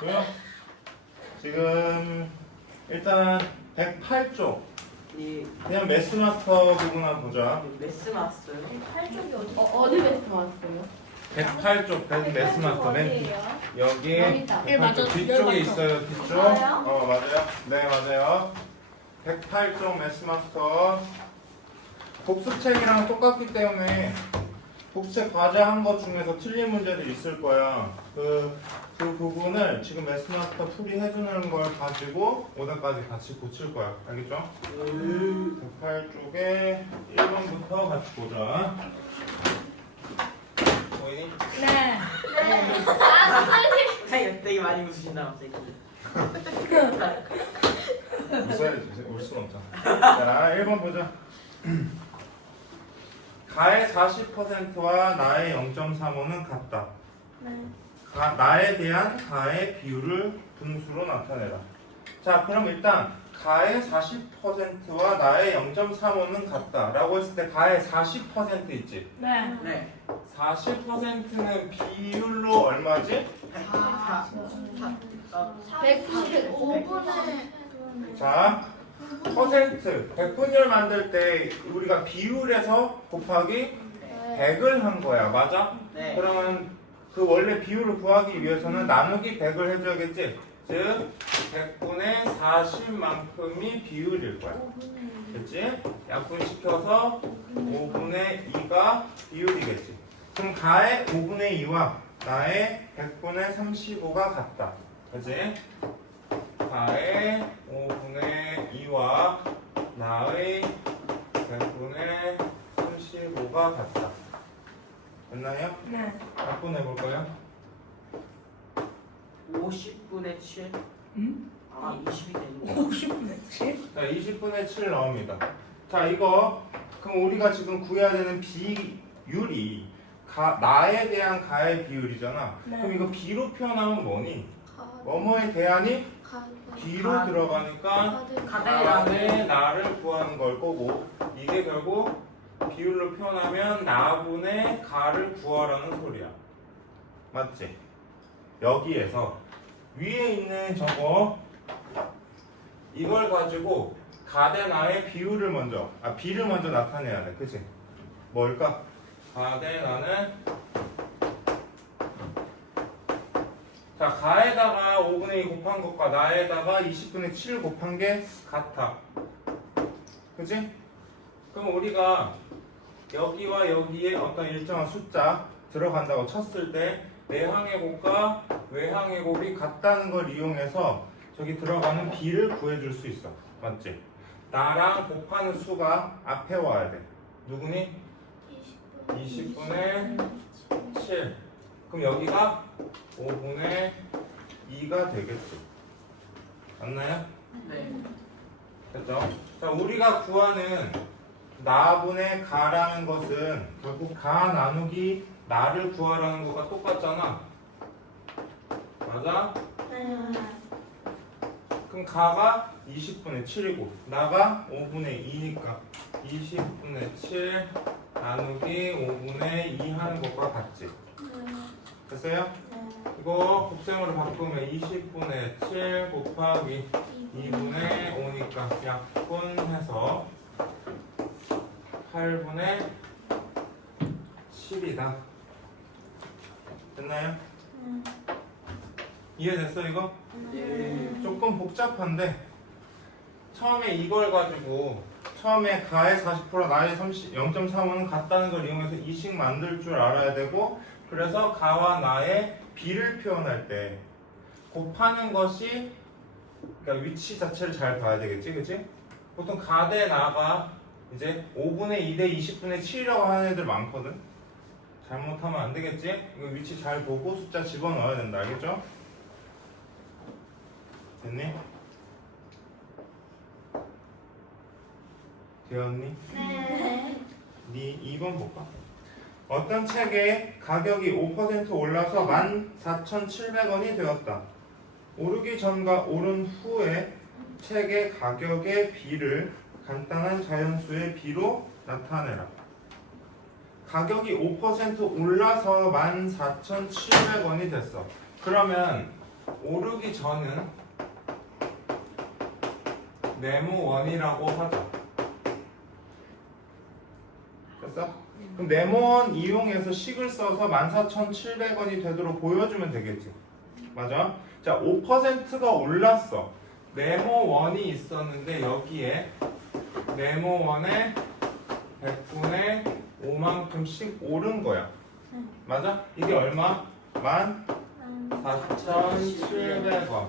됐고요. 지금 일단 108쪽 그냥 매스마스터 부분 한번 보자. 메스 마스터요? 8쪽이 어디? 어디 베스트 왔어요? 108쪽 매스마스터 맨 뒤. 여기 여기 있다. 108쪽 뒤쪽에 맞아. 있어요. 뒤쪽. 맞아요? 맞아요. 네, 맞아요. 108쪽 매스마스터. 복습책이랑 똑같기 때문에 복습책 과제 한 것 중에서 틀린 문제도 있을 거야. 그 부분을 지금 매스마스터 풀이 해주는 걸 가지고 오답까지 같이 고칠 거야. 알겠죠? 108쪽에 1번부터 같이 보자. 보이니? 네. 되게 많이 웃으신다 갑자기. 웃어야지. 울 수는 없잖아. 자, 1번 보자. 가의 40%와 나의 0.35는 같다. 네. 나에 대한 가의 비율을 분수로 나타내라. 자, 그럼 일단 가의 40%와 나의 0.35는 같다 라고 했을 때 가의 40% 있지? 네. 네. 40%는 비율로 얼마지? 195분의 자, 퍼센트 100분율 만들 때 우리가 비율에서 곱하기 100을 한 거야. 맞아? 네. 그러면 그 원래 비율을 구하기 위해서는 나누기 100을 해줘야겠지? 즉 100분의 40만큼이 비율일 거야. 그치? 약분시켜서 5분의 2가 비율이겠지. 그럼 가의 5분의 2와 나의 100분의 35가 같다. 그치? 가의 5분의 2와 나의 100분의 35가 같다. 됐나요? 네. 약분해볼까요? 50분의 7. 아 20이 되는 거. 50분의 7? 자, 20분의 7 나옵니다. 자, 이거 그럼 우리가 지금 구해야 되는 비율이 나에 대한 가의 비율이잖아. 네. 그럼 이거 비로 표현하면 뭐니? 뭐뭐의 대안이 비로 들어가니까 가대 나를 구하는 걸 거고 이게 결국 비율로 표현하면 나분의 가를 구하라는 소리야. 맞지? 여기에서 위에 있는 저거 이걸 가지고 가대 나의 비율을 먼저 비를 먼저 나타내야 돼. 그치? 뭘까? 가대 나는 자, 가에다가 5분의 2 곱한 것과 나에다가 20분의 7 곱한 게 같아. 그치? 그럼 우리가 여기와 여기에 어떤 일정한 숫자 들어간다고 쳤을 때 내항의 곱과 외항의 곱이 같다는 걸 이용해서 저기 들어가는 비를 구해줄 수 있어. 맞지? 나랑 곱하는 수가 앞에 와야 돼. 누구니? 20분의 7. 그럼 여기가 5분의 2가 되겠죠. 맞나요? 네. 됐죠? 자, 우리가 구하는 나분의 가라는 것은 결국 가 나누기 나를 구하라는 것과 똑같잖아. 맞아? 그럼 가가 20분의 7이고 나가 5분의 2니까 20분의 7 나누기 5분의 2 하는 것과 같지? 됐어요? 이거 곱셈으로 바꾸면 20분의 7 곱하기 2분의 5니까 약분해서 8분의 7이다. 됐나요? 이해됐어 이거? 네. 조금 복잡한데 처음에 이걸 가지고 처음에 가의 40% 나의 0.35는 같다는 걸 이용해서 이식 만들 줄 알아야 되고 그래서 가와 나의 비를 표현할 때 곱하는 것이 그러니까 위치 자체를 잘 봐야 되겠지, 그치? 보통 가 대 나가 이제 5분의 2 대 20분의 7이라고 하는 애들 많거든. 잘못하면 안 되겠지? 이거 위치 잘 보고 숫자 집어넣어야 된다, 알겠죠? 됐니? 되었니? 네 2번 볼까? 어떤 책의 가격이 5% 올라서 14,700원이 되었다. 오르기 전과 오른 후에 책의 가격의 비를 간단한 자연수의 비로 나타내라. 가격이 5% 올라서 14,700원이 됐어. 그러면 오르기 전은 네모원이라고 하자. 됐어? 그럼 네모원 이용해서 식을 써서 14,700원이 되도록 보여주면 되겠지. 맞아? 자, 5%가 올랐어. 네모원이 있었는데 여기에 네모원에 100분의 5만큼씩 오른 거야. 맞아? 이게 얼마? 14,700원.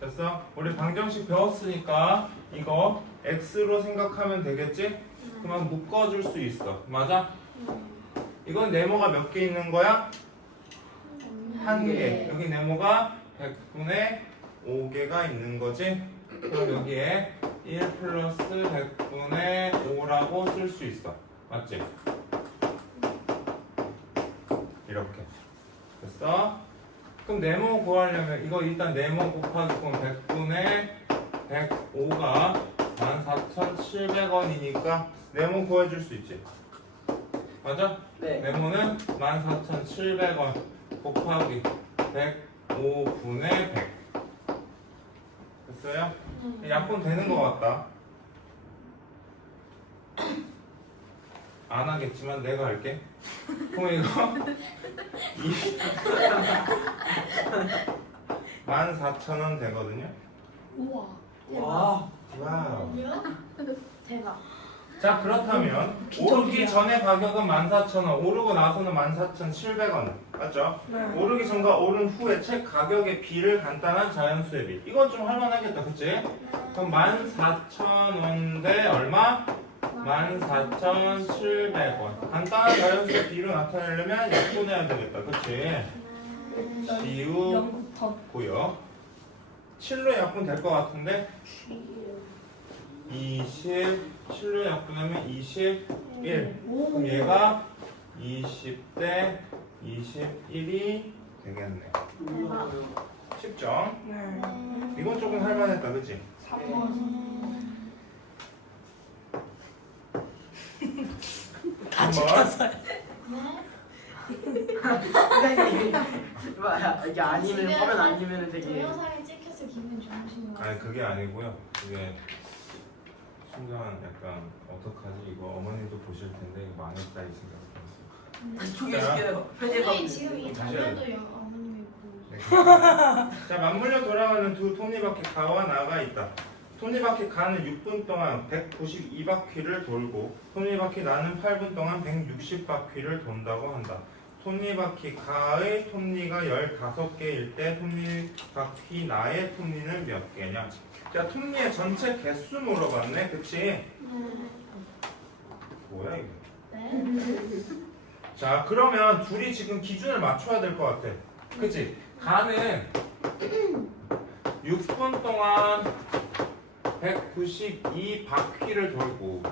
됐어? 우리 방정식 배웠으니까 이거 x로 생각하면 되겠지? 그러면 묶어줄 수 있어. 맞아? 이건 네모가 몇 개 있는 거야? 한 개. 여기 네모가 100분의 5개가 있는 거지? 그럼 여기에 1 플러스 100분의 5라고 쓸 수 있어. 맞지? 이렇게. 됐어? 그럼 네모 구하려면 이거 일단 네모 곱하기 그럼 100분의 105가 14,700원이니까 네모 구해줄 수 있지? 맞아? 네. 네모는 14,700원 곱하기 105분의 100 됐어요? 약분 되는 것 같다. 안 하겠지만 내가 할게. 그럼 이거 14,000원 되거든요. 우와. 와. 와우. 대박. 자, 그렇다면 오르기 전에 가격은 14,000원, 오르고 나서는 14,700원. 맞죠? 오르기 전과 오른 후에 책 가격의 비를 간단한 자연수의 비. 이건 좀 할만하겠다, 그치? 그럼 14,000원 대 얼마? 14,700원. 간단한 자연수의 비로 나타내려면 약분해야 되겠다, 그치? 지우고요. 7로 약분 될 것 같은데? 7로 약분하면 21. 그럼 얘가 20대 21이 되겠네. 쉽죠? 이건 조금 할만했다, 그치? 다 한번. 찍혔어요. 선생님. 이게 아니면 화면 아니면 되게. 동영상에 찍혀서 기분 좋으신 것 아니, 같아요. 그게 아니고요. 그게 순간 약간 어떡하지? 이거 어머님도 보실 텐데 이거 망했다 이 생각이 들었어요. 다시 초기화시켜요. 편집하고. 선생님 지금 이 장면도 어머님이 보고 네. 자, 맞물려 돌아가는 두 톱니바퀴 가와 나가 있다. 톱니바퀴 가는 6분 동안 192바퀴를 돌고 톱니바퀴 나는 8분 동안 160바퀴를 돈다고 한다. 톱니바퀴 가의 톱니가 15개일 때 톱니바퀴 나의 톱니는 몇 개냐? 자, 톱니의 전체 개수 물어봤네, 그치? 뭐야 이거? 네. 자, 그러면 둘이 지금 기준을 맞춰야 될 것 같아. 그치? 가는 6분 동안 192바퀴를 돌고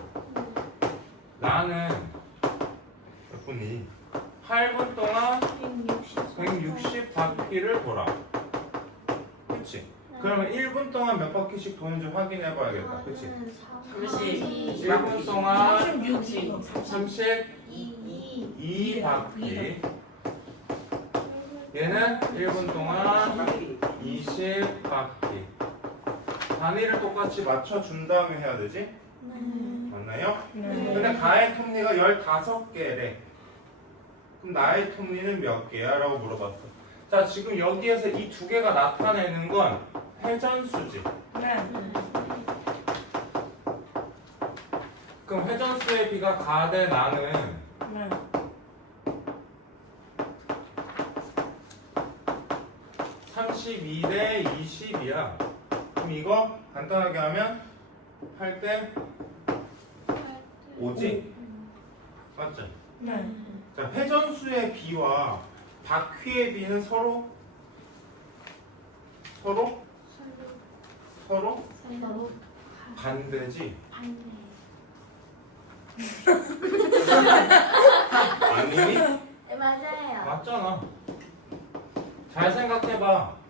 나는 몇 분이 8분 동안 160바퀴를 돌아. 그치? 그러면 1분 동안 몇 바퀴씩 도는지 확인해 봐야겠다. 그치? 1분 동안 32바퀴. 얘는 1분 동안 20바퀴. 단위를 똑같이 맞춰준 다음에 해야 되지? 맞나요? 근데 가의 톱니가 15개래. 그럼 나의 톱니는 몇 개야? 라고 물어봤어. 자, 지금 여기에서 이 두 개가 나타내는 건 회전수지. 그럼 회전수의 비가 가 대 나는 32대 20이야. 그럼 이거 간단하게 하면 8대 5지? 맞죠? 자, 회전수의 비와 바퀴의 비는 서로 반대지? 아니니? 네, 맞아요. 맞잖아. 잘 생각해봐.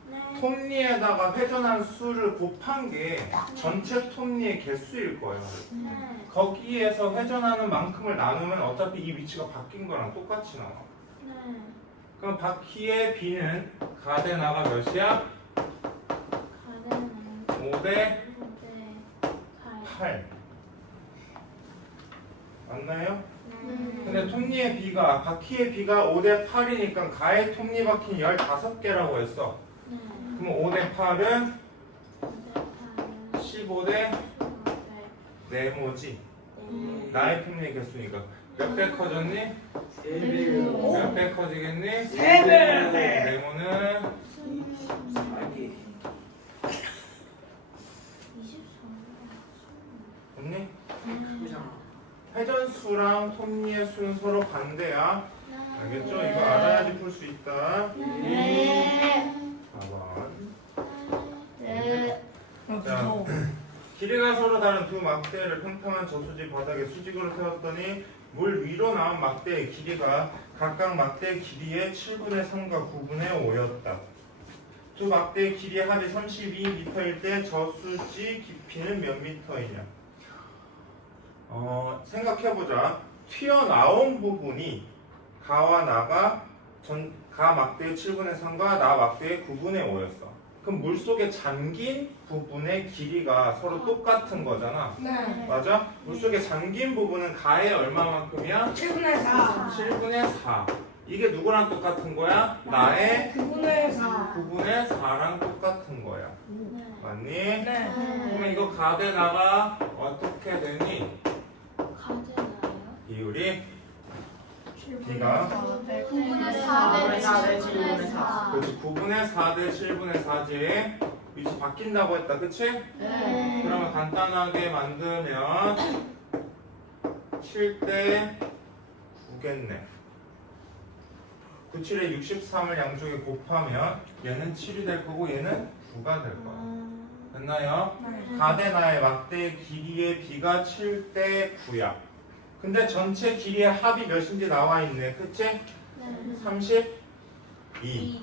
톱니에다가 회전한 수를 곱한 게 전체 톱니의 개수일 거예요. 네. 거기에서 회전하는 만큼을 나누면 어차피 이 위치가 바뀐 거랑 똑같이 나와. 네. 그럼 바퀴의 B는 가대 나가 몇이야? 가는 5대 8. 8 맞나요? 네. 근데 톱니의 B가 바퀴의 B가 5대 8이니까 가의 톱니바퀴는 15개라고 했어. 네. 그럼 5대 8은 5대 15대 네모지. 나의 톱니 개수니까 몇 배 커졌니? 몇 배 커지겠니? 3배. 네모는 24. 없니? 그잖아. 회전수랑 톱니의 수는 서로 반대야. 알겠죠? 이거 알아야지 풀 수 있다. 네. 4번. 네. 자, 길이가 서로 다른 두 막대를 평평한 저수지 바닥에 수직으로 세웠더니 물 위로 나온 막대의 길이가 각각 막대의 길이의 7분의 3과 9분의 5였다. 두 막대의 길이 합이 32m일 때 저수지 깊이는 몇 미터이냐? 생각해보자. 튀어나온 부분이 가와 나가 가 막대의 7분의 3과 나 막대의 9분의 5였어. 그럼 물속에 잠긴 부분의 길이가 서로 똑같은 거잖아. 네. 맞아? 물속에 잠긴 부분은 가의 얼마만큼이야? 7분의 4. 7분의 4. 이게 누구랑 똑같은 거야? 나의 9분의 4. 9분의 4랑 똑같은 거야. 네. 맞니? 네. 그러면 이거 가대 나가 어떻게 되니? 가잖아요. 비율이 B가 9분의 4대 4대 7분의 4. 그렇지 9분의 4대 7분의 4지. 위치 바뀐다고 했다. 그치? 네. 그러면 간단하게 만들면 7대 9겠네. 97에 63을 양쪽에 곱하면 얘는 7이 될 거고 얘는 9가 될 거야. 됐나요? 가대 나의 막대의 길이의 B가 7대 9야. 근데 전체 길이의 합이 몇인지 나와 있네. 그치? 네. 32.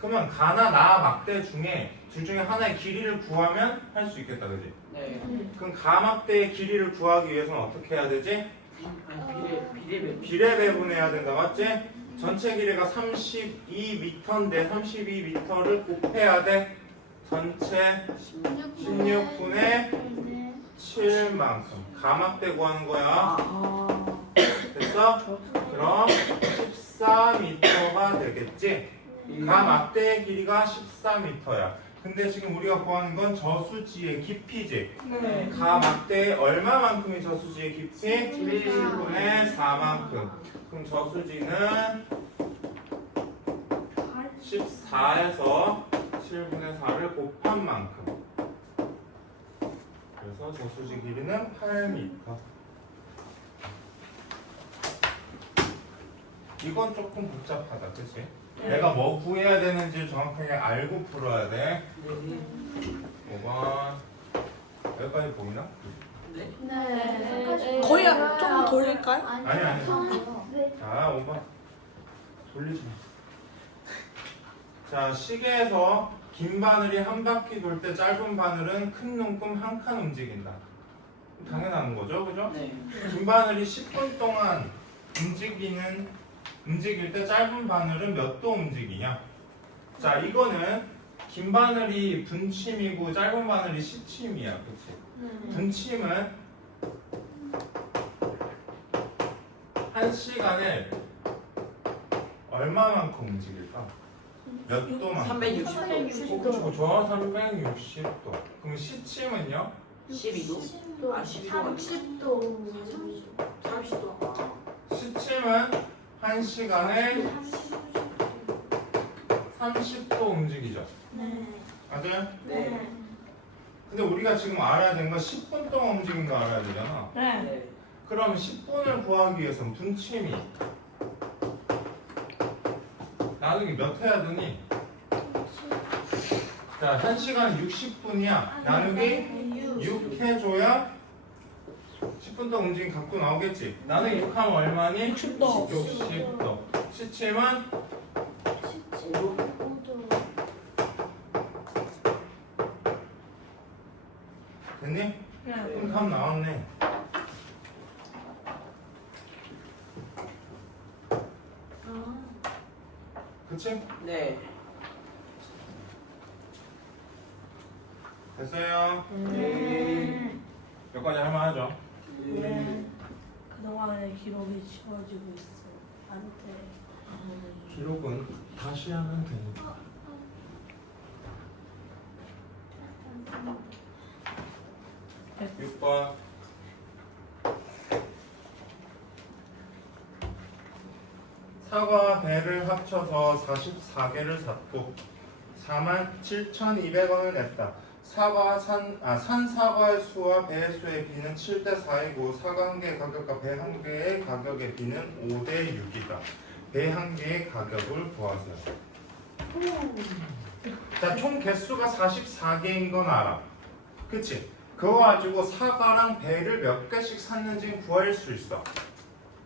그러면 가나 나 막대 중에 둘 중에 하나의 길이를 구하면 할 수 있겠다. 그지? 네. 그럼 가 막대의 길이를 구하기 위해서는 어떻게 해야 되지? 아니 비례 비례 배분해야 된다. 맞지? 전체 길이가 32m인데 32m를 곱해야 돼. 전체 16분의 7만큼. 가막대 구하는 거야. 됐어? 그럼 14m가 되겠지? 가막대의 길이가 14m야. 근데 지금 우리가 구하는 건 저수지의 깊이지? 네. 가막대의 얼마만큼이 저수지의 깊이? 7분의 4만큼. 그럼 저수지는 14에서 7분의 4를 곱한 만큼. 그래서 저수지 길이는 8m. 이건 조금 복잡하다, 그치? 내가 뭐 구해야 되는지를 정확하게 알고 풀어야 돼. 5번. 여기까지 보이나? 네. 네. 거의 좀 돌릴까요? 아니. 네. 자, 5번. 돌리지 마. 자, 시계에서 긴 바늘이 한 바퀴 돌 때 짧은 바늘은 큰 눈금 한 칸 움직인다. 당연한 거죠, 그죠? 네. 긴 바늘이 10분 동안 움직일 때 짧은 바늘은 몇 도 움직이냐? 자, 이거는 긴 바늘이 분침이고 짧은 바늘이 시침이야, 그치? 분침은 한 시간에 얼마만큼 움직일까? 몇 도만큼? 360도. 그렇죠, 좋아. 360도. 그럼 시침은요? 12도? 아 12도가 30도. 30도. 시침은 한 시간에 30도 움직이죠. 네. 맞아요? 네. 근데 우리가 지금 알아야 되는 건 10분 동안 움직인 거 알아야 되잖아. 네. 네. 그럼 10분을 구하기 위해서는 분침이 나누기 몇 해야 되니? 자, 1시간 60분이야. 나누기 6 해줘야 10분 동안 움직임 갖고 나오겠지. 나누기 6 하면 얼마니? 60도. 60도. 시침은 5도. 됐니? 네. 그럼 답 나왔네. 아. 그치? 네. 됐어요? 여기까지 할만하죠? 네. 그동안의 기록이 지워지고 있어. 안 돼. 기록은 다시 하면 되니까. 6번. 사과와 배를 합쳐서 44개를 샀고 47,200원을 냈다. 산 사과의 수와 배의 수의 비는 7대 4이고 사과 한 개의 가격과 배 한 개의 가격의 비는 5대 6이다. 배 한 개의 가격을 구하세요. 자, 총 개수가 44개인 건 알아. 그치? 그거 가지고 사과랑 배를 몇 개씩 샀는지 구할 수 있어.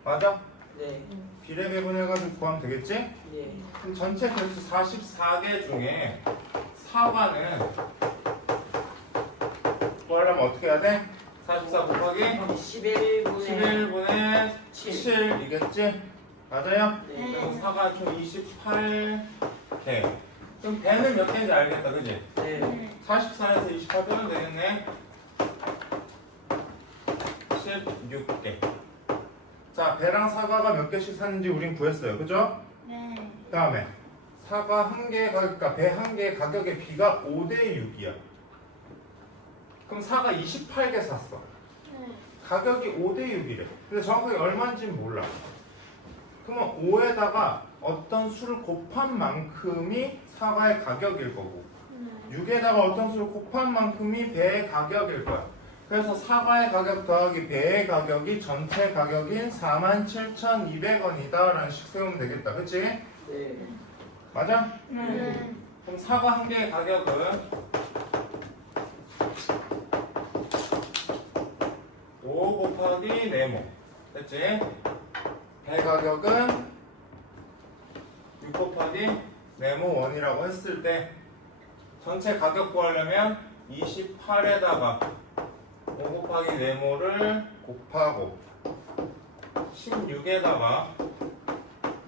맞아? 네. 비례 배분해가지고 구하면 되겠지? 예. 그럼 전체 개수 44개 중에 사과는 구하려면 어떻게 해야 돼? 44 곱하기 11분의 11분의 7. 7이겠지? 맞아요? 네. 그럼 사과 총 28개. 그럼 배는 몇 개인지 알겠다, 그지? 네. 44에서 28 빼면 되겠네. 16개. 자, 배랑 사과가 몇 개씩 샀는지 우린 구했어요, 그죠? 네. 그 다음에 사과 한 개의 가격과 배 한 개의 가격의 비가 5대 6이야. 그럼 사과 28개 샀어. 가격이 5대 6이래. 근데 정확하게 얼마인지는 몰라. 그러면 5에다가 어떤 수를 곱한 만큼이 사과의 가격일 거고 6에다가 어떤 수를 곱한 만큼이 배의 가격일 거야. 그래서 사과의 가격 더하기 배의 가격이 전체 가격인 47,200원이다 라는 식 세우면 되겠다. 그치? 네. 맞아? 네. 그럼 사과 한 개의 가격은 5 곱하기 4모. 됐지? 배 가격은 6 곱하기 4모 원이라고 했을 때 전체 가격 구하려면 28에다가 5 곱하기 4모를 곱하고 16에다가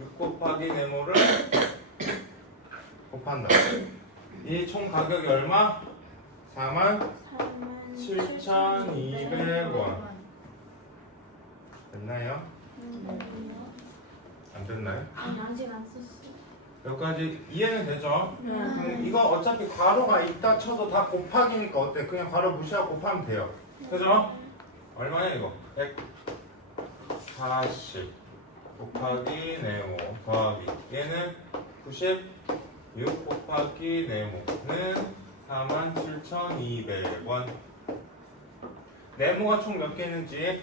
6 곱하기 4모를 곱한다. 이 총 가격이 얼마? 47,200원. 됐나요? 안 됐나요? 아니 아직 안 썼어. 여기까지 이해는 되죠? 네. 이거 어차피 괄호가 있다 쳐도 다 곱하기니까 어때? 그냥 괄호 무시하고 곱하면 돼요. 그죠? 얼마냐 이거? 140 곱하기 네모 더하기 얘는 96 곱하기 네모는 47,200원. 네모가 총 몇 개 있는지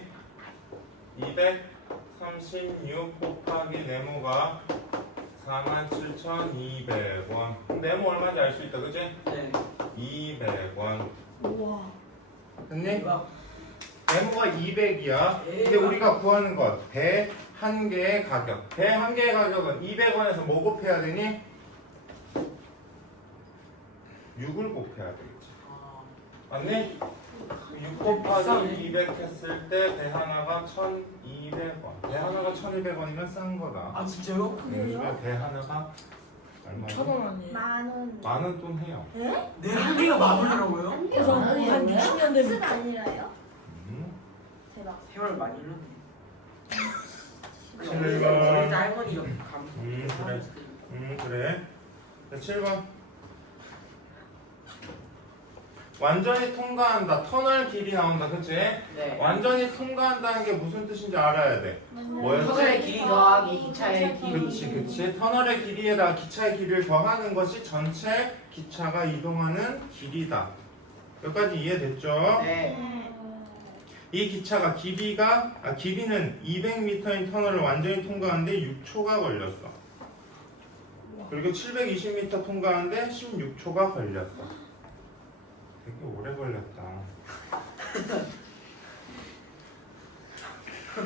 236 곱하기 네모가 47,200원. 네모 얼마인지 알 수 있다, 그지? 네. 200원. 우와. 됐니? 이거 네모가 200이야. 근데 우리가 구하는 것, 배 한 개의 가격. 배 한 개의 가격은 200원에서 뭐 곱해야 되니? 6을 곱해야 되겠지. 맞니? 6 곱하기 200 했을 때 배 하나가 1,200원. 배 하나가 1,200원이면 싼 거다. 아 진짜요? 요즘에 배 하나가 얼마야? 1,000원 아니에요? 만원. 만원 돈 해요. 네, 한 개가 만 원이라고요? 그래서 한 60년 되면 가 아니라요? 대박. 세월 많이 흘렀네. 칠번. 우리 할머니가 그래. 그래. 자, 7번. 완전히 통과한다. 터널 길이 나온다. 그치? 네. 완전히 통과한다는 게 무슨 뜻인지 알아야 돼. 뭐였지? 터널의 길이 더하기 기차의 길이. 그치. 터널의 길이에다가 기차의 길이를 더하는 것이 전체 기차가 이동하는 길이다. 여기까지 이해됐죠? 네. 이 기차가 길이는 200m인 터널을 완전히 통과하는데 6초가 걸렸어. 그리고 720m 통과하는데 16초가 걸렸어. 되게 오래 걸렸다.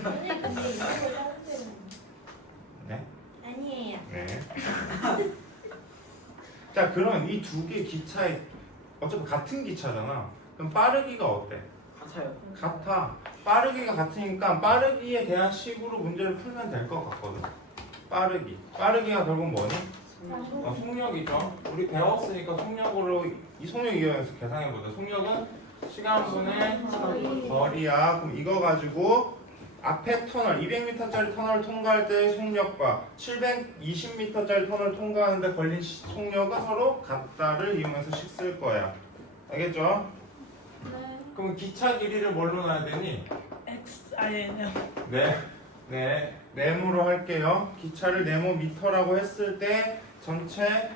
아니 근데 이거 다른 데는 네? 아니에요. 네. 자, 그럼 이 두 개 기차에 어차피 같은 기차잖아. 그럼 빠르기가 어때? 같아요. 같아. 빠르기가 같으니까 빠르기에 대한 식으로 문제를 풀면 될 것 같거든. 빠르기가 결국 뭐니? 속력이죠. 우리 배웠으니까 속력으로 이 속력 이용해서 계산해보자. 속력은 시간분의 거리야. 그럼 이거 가지고 앞에 터널 200m짜리 터널을 통과할 때의 속력과 720m짜리 터널을 통과하는데 걸린 속력은 서로 같다를 이용해서 식 쓸 거야. 알겠죠? 네. 그럼 기차 길이를 뭘로 놔야 되니? X 아니 네모로 할게요. 기차를 네모미터라고 했을 때 전체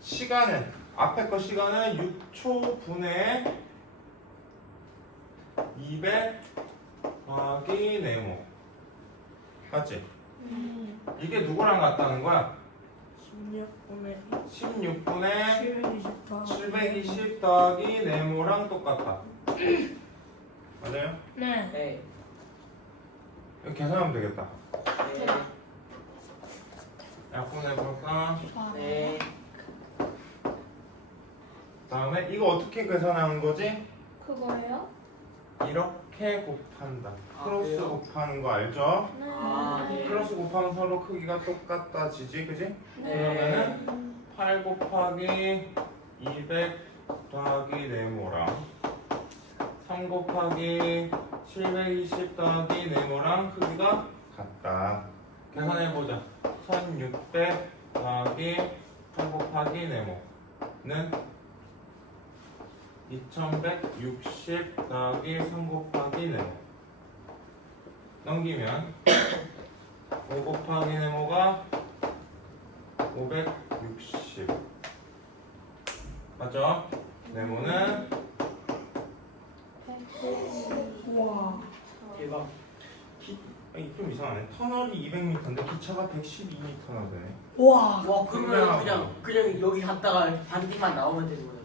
시간은 앞에 거 시간은 6초 분의 200 더하기 네모. 맞지? 이게 누구랑 같다는 거야? 16분의 16분의 720더 720 더하기 네모랑 똑같다. 맞아요? 네. 네. 이거 계산하면 되겠다. 네. 약분해볼까? 네. 다음에 이거 어떻게 계산하는 거지? 그거예요? 이렇게 곱한다. 아, 크로스 그래요? 곱하는 거 알죠? 네. 아, 네. 크로스 곱하면 서로 크기가 똑같아지지, 그지? 네. 그러면은 8 곱하기 200 더하기 네모랑 3 곱하기 720 더하기 네모랑 크기가 같다. 계산해보자. 1600 더하기 8 곱하기 네모는 2160 더하기 3 곱하기 네모 넘기면 5 곱하기 네모가 560 맞죠? 네모는 우와. 대박. 아니, 좀 이상하네. 터널이 200m인데 기차가 112m나 되네. 우와. 와 그러면 그냥 여기 갔다가 반대만 나오면 되는 거예요.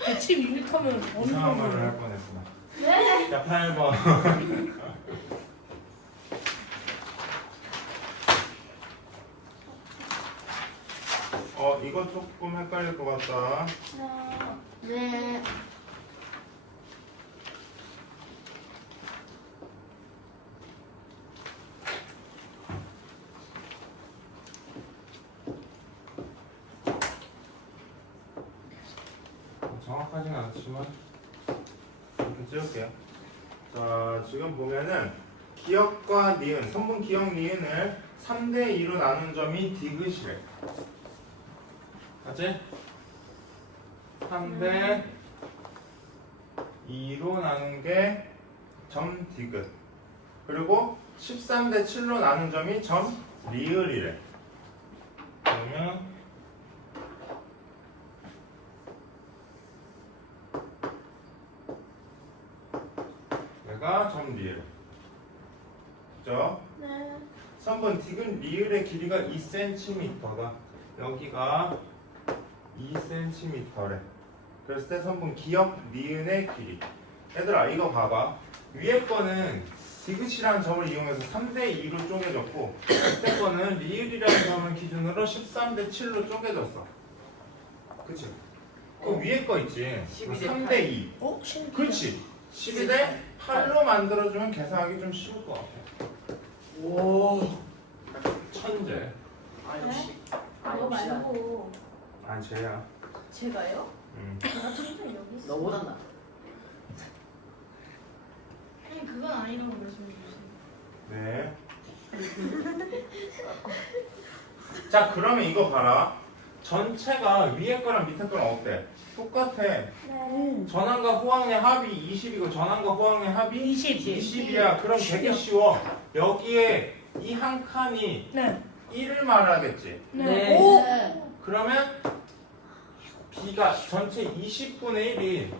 112m면 어느 이상한 말을 정도? 할 뻔했구나. 네. 자, 8번. 이거 조금 헷갈릴 것 같다. 네. 정확하진 않지만 이렇게 찍을게요. 자, 지금 보면은 기역과 니은, 성분 기역 니은을 3대 2로 나눈 점이 디귿이래. 맞지? 3대 2로 나눈 게 점 디귿. 그리고 13대 7로 나눈 점이 점 리을이래. 그러면 얘가 점 리을. 그죠? 네. 3번 디귿 리을의 길이가 2cm다. 여기가 2cm래. 그랬을 때 3번 기역 니은의 길이. 얘들아 이거 봐봐. 위에 거는 디귿이라는 점을 이용해서 3대 2로 쪼개졌고 밑에 거는 리을이라는 점을 기준으로 13대 7로 쪼개졌어. 그치? 그 위에 거 있지? 12대 3대 2. 어? 신기해. 그렇지. 12대 8로 만들어주면 계산하기 좀 쉬울 것 같아. 오. 천재. 아 역시. 아 그거 역시. 말고 아 쟤야. 제가요? 제가 천천히 여기 있어. 너보단 나. 아니 그건 아니라고 말씀해 주세요. 네. 자 그러면 이거 봐라. 전체가 위에 거랑 밑에 거랑 어때? 똑같아. 네. 전항과 호항의 합이 20이고 전항과 호항의 합이 20이야. 그럼 되게 쉬워. 여기에 이 한 칸이 네. 1을 말하겠지. 네. 오. 그러면 B가 전체 20분의 1이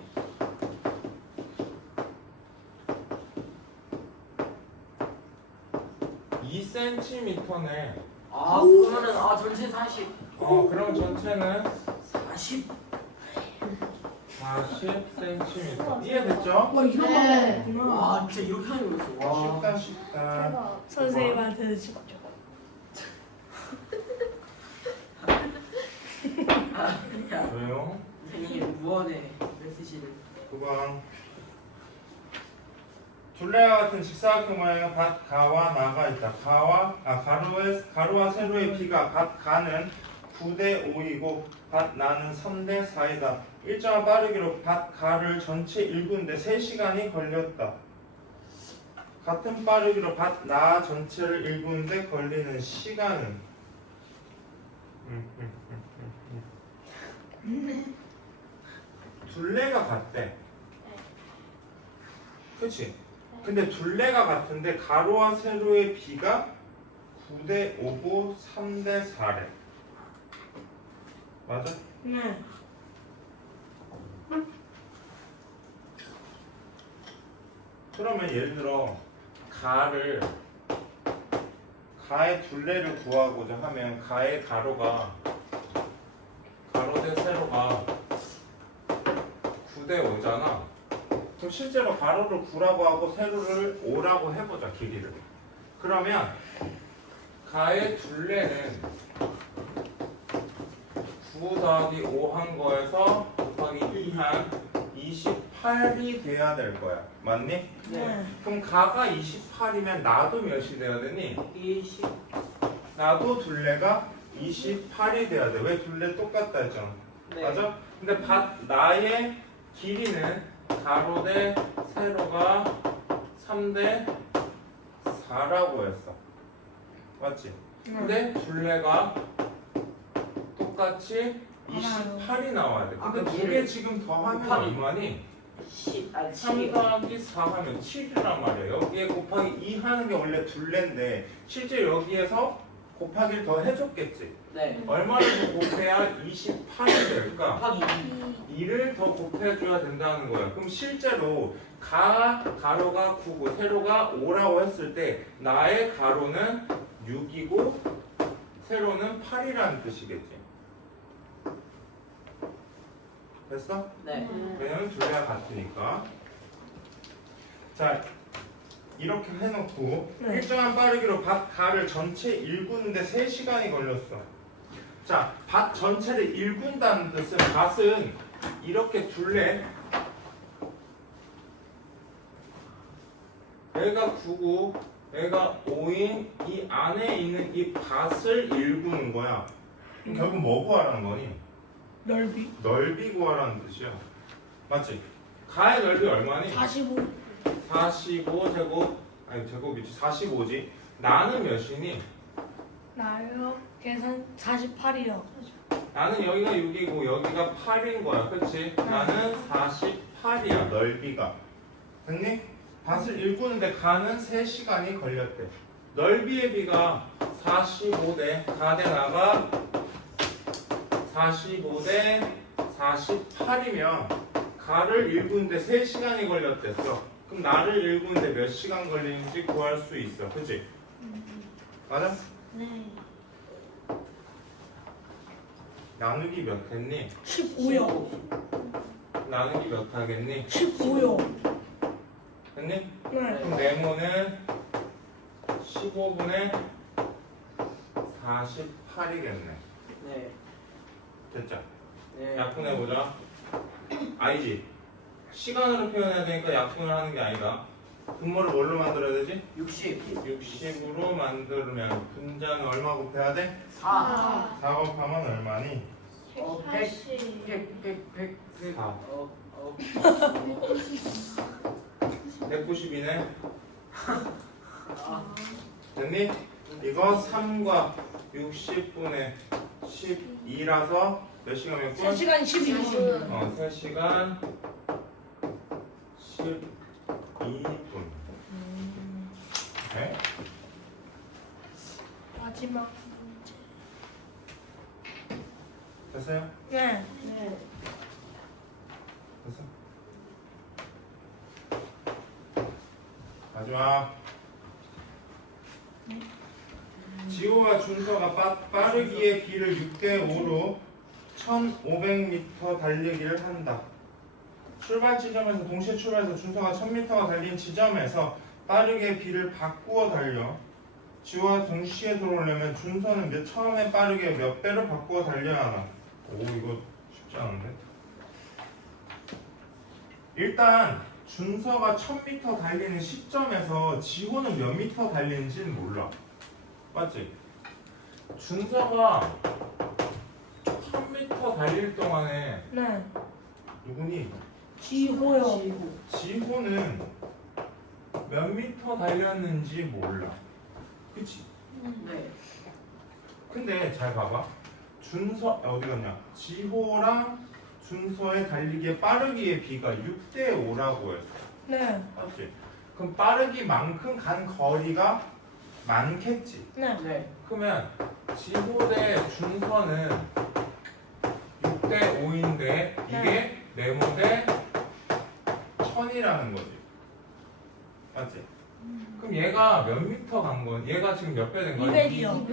2cm네. 아 그러면은 아 전체 40. 그럼 전체는 40. 40cm. 이해됐죠? 와 이런 네. 거 있구나. 와 진짜 이렇게 하는 거였어. 와. 쉽다. 제가 선생님한테 직접. 야, 왜요? 선생님 무언의 메시지를. 9번 둘레와 같은 직사각형 모양의 밭 가와 나가 있다. 가로와 세로의 비가 밭 가는 9대 5이고 밭 나는 3대 4이다. 일정한 빠르기로 밭 가를 전체 읽는데 3시간이 걸렸다. 같은 빠르기로 밭 나 전체를 읽는데 걸리는 시간은 둘레가 같대. 그치? 근데 둘레가 같은데 가로와 세로의 비가 9대 5고 3대 4래. 맞아? 네. 그러면 예를 들어 가의 둘레를 구하고자 하면 가의 가로 대 세로가 9대 5잖아. 그럼 실제로 가로를 9라고 하고 세로를 5라고 해보자. 길이를. 그러면 가의 둘레는 9 더하기 5 한 거에서 곱하기 2 한 28이 돼야 될 거야. 맞니? 네. 그럼 가가 28이면 나도 몇이 돼야 되니? 20. 나도 둘레가 28이 돼야 돼. 왜 둘레 똑같다 했잖아. 네. 맞아? 근데 나의 길이는 가로 대 세로가 3대 4라고 했어. 맞지? 근데 둘레가 똑같이 28이 나와야 돼. 근데 아, 두 개 지금 더하면 곱하기. 얼마니? 7. 3 더하기 4 하면 7이란 말이야. 여기에 곱하기 2 하는 게 원래 둘레인데 실제 여기에서 곱하기를 더 해줬겠지. 네. 얼마를 더 곱해야 28이 될까? 곱하기 2를 더 곱해줘야 된다는 거야. 그럼 실제로 가로가 9고 세로가 5라고 했을 때 나의 가로는 6이고 세로는 8이라는 뜻이겠지. 됐어? 네. 왜냐면 둘레가 같으니까. 자, 이렇게 해놓고 네. 일정한 빠르기로 밭 가를 전체 일구는데 3시간이 걸렸어. 자, 밭 전체를 일군다는 뜻은 밭은 이렇게 둘레 얘가 9고 얘가 5인 이 안에 있는 이 밭을 일구는 거야. 그럼 결국 뭐 구하라는 거니? 넓이 넓이 구하라는 뜻이야. 맞지? 가의 넓이 얼마니? 45. 45제곱 아니 제곱이지 45지. 나는 몇이니? 나요. 계산 48이요. 나는 여기가 6이고 여기가 8인 거야. 그치? 나는 48이야 넓이가. 됐니? 밭을 일구는데 가는 3시간이 걸렸대. 넓이의 비가 45대 가대 나가 45대 48이면 가를 일구는데 3시간이 걸렸댔어. 그럼 나를 일구는데 몇 시간 걸리는지 구할 수 있어. 그치? 맞아? 네. 나누기 몇 했니? 15요. 나누기 몇 하겠니? 15요. 됐니? 네. 그럼 네모는 15분의 48이겠네. 네. 됐죠? 네. 약분해보자. 아니지. 시간으로 표현해야 되니까 약분을 하는 게 아니다. 분모를 뭘로 만들어야 되지? 60. 60으로 만들면 분자는 얼마 곱해야 돼? 4. 4 곱하면 얼마니? 180. 100. 4. 190. 192네. 아. 됐니? 이거 3과 60분의 12라서 몇 시간 몇 분? 3시간 12분. 3시간 12분. 오케이? 마지막 문제. 됐어요? 네. 네. 됐어? 마지막. 지호와 준서가 빠르기의 비를 6대 5로 1500m 달리기를 한다. 출발 지점에서 동시에 출발해서 준서가 1000m가 달린 지점에서 빠르게 비를 바꾸어 달려 지호와 동시에 들어오려면 준서는 처음에 빠르게 몇 배를 바꾸어 달려야 하나? 오 이거 쉽지 않은데? 일단 준서가 1000m 달리는 시점에서 지호는 몇 미터 달리는지는 몰라. 맞지? 준서가 1000m 달릴 동안에 네. 누구니? 지호요. 지호는 몇 미터 달렸는지 몰라. 그치? 네. 근데 잘 봐봐. 준서 어디 갔냐? 지호랑 준서의 달리기의 빠르기의 비가 6대 5라고 했어. 네. 맞지? 그럼 빠르기만큼 간 거리가 많겠지. 네. 네. 그러면 지호 대 준서는 6대 5인데 이게 네모 대 1000이라는 거지. 맞지? 그럼 얘가 몇 미터 간 건? 얘가 지금 몇 배 된 거야? 200이요.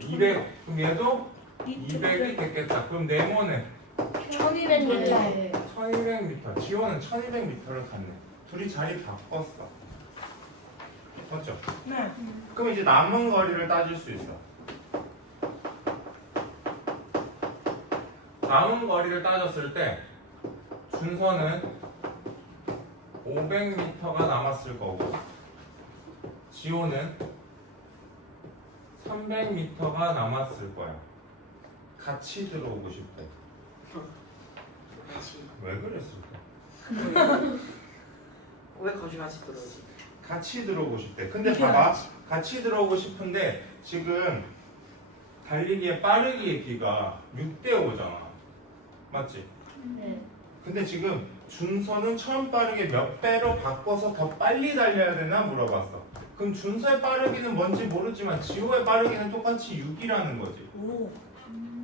200. 그럼 얘도 200이 됐겠다. 그럼 네모는 1200m. 1200m. 지호는 1200m를 갔네. 둘이 자리 바꿨어. 맞죠? 네. 그럼 이제 남은 거리를 따질 수 있어. 남은 거리를 따졌을 때 준서는 500m가 남았을 거고 지호는 300m가 남았을 거야. 같이 들어오고 싶대. 같이. 왜 그랬을까? 왜 같이 들어오지? 같이 들어오고 싶대. 근데 봐봐. 같이 들어오고 싶은데 지금 달리기의 빠르기의 비가 6대 5잖아. 맞지? 네. 근데 지금 준서는 처음 빠르게 몇 배로 바꿔서 더 빨리 달려야 되나 물어봤어. 그럼 준서의 빠르기는 뭔지 모르지만 지호의 빠르기는 똑같이 6이라는 거지. 오.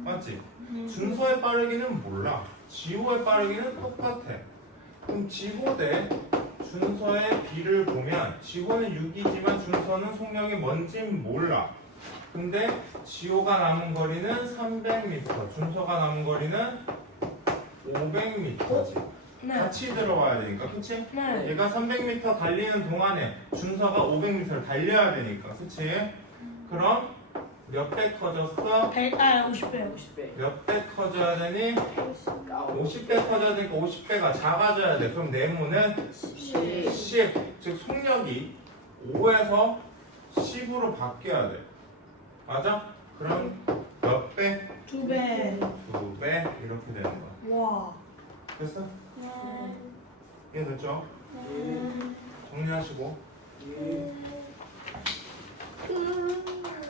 맞지? 준서의 빠르기는 몰라. 지호의 빠르기는 똑같아. 그럼 지호 대 준서의 비를 보면 지호는 6이지만 준서는 속력이 뭔진 몰라. 근데 지호가 남은 거리는 300m, 준서가 남은 거리는 500m지. 네. 같이 들어와야 되니까, 그치? 네. 얘가 300m 달리는 동안에 준서가 500m를 달려야 되니까, 그치? 그럼 몇 배 커졌어? 50배요. 50배. 몇 배 커져야 되니? 50배 커져야 되니까 50배가 작아져야 돼. 그럼 네모는 10. 즉 속력이 5에서 10으로 바뀌어야 돼. 맞아? 그럼 몇 배? 2배. 2배? 이렇게 되는 거야. 와. 됐어? 이해됐죠? 네. 정리하시고. 예.